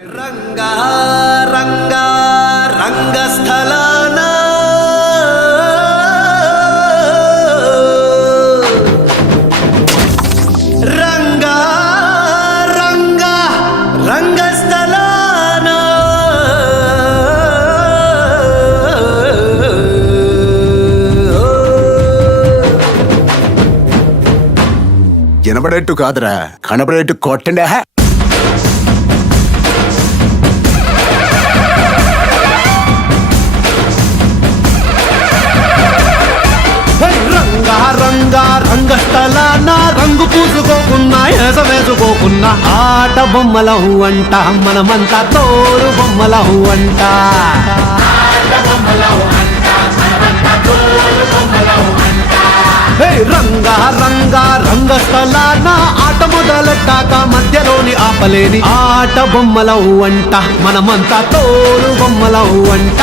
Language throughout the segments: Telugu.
రంగా రంగా రంగస్థలాన రంగా రంగా రంగస్థలాన వినబడేట్టు కాదురా కనబడేట్టు కొట్టండి. రంగా రంగా రంగస్థలాన రంగు పూసుకోకున్నా ఏస వేసుకోకున్నా ఆట బొమ్మలహు అంట మనమంతా తోడు బొమ్మలహు అంట. రంగా రంగా రంగస్థలాన ఆట మొదలెట్టాక మధ్యలోని ఆపలేని ఆట బొమ్మలహు అంట మనమంతా తోడు బొమ్మలహు అంట.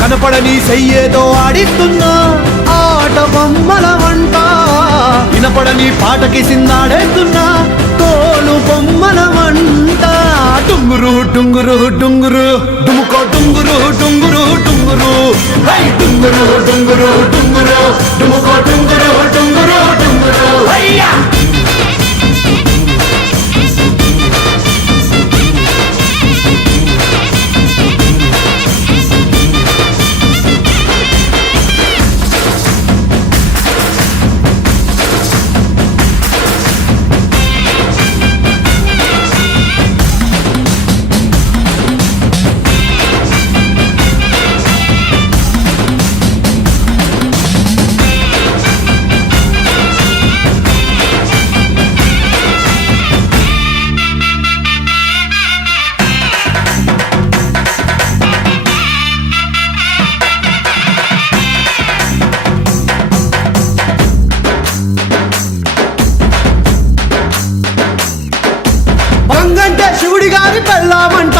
కనపడని చెయ్యేదో ఆడిస్తున్నా ఆట బొమ్మల వంట వినపడని పాటకి సిందాడేస్తున్నా తోలు బొమ్మల వంట. డుంగురు డుంగురు డుంగురు డుముకో డుంగురు డుంగురు డుంగురు డుంగురు డుంగురు డుంగురు డుముకో డుంగురు డుంగురు డుంగురు అయ్యా. బంగంటే శివుడి గారి పెళ్ళామంట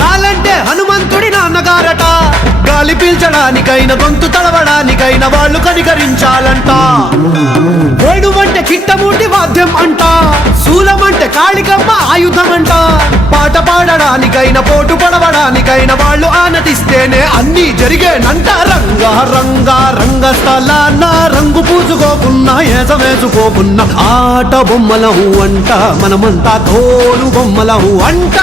గాలంటే హనుమంతుడి నాన్నగారట. గాలి పీల్చడానికైనా గొంతు తడవడానికైనా వాళ్ళు కనికరించాలంట. వేణువంటే కిట్టమూటి వాద్యం అంట శూలమంటే కాళికమ్మ ఆయుధం అంట. పాట పాడడానికైనా పోటు పడవడానికైనా వాళ్ళు ఆనతిస్తేనే అన్నీ జరిగేనంట. రంగా రంగా రంగస్థలాన రంగు పూసుకోకున్నా ఏస వేసుకోకున్నా ఆట బొమ్మలహు అంట మనమంతా తోలు బొమ్మలహు అంట.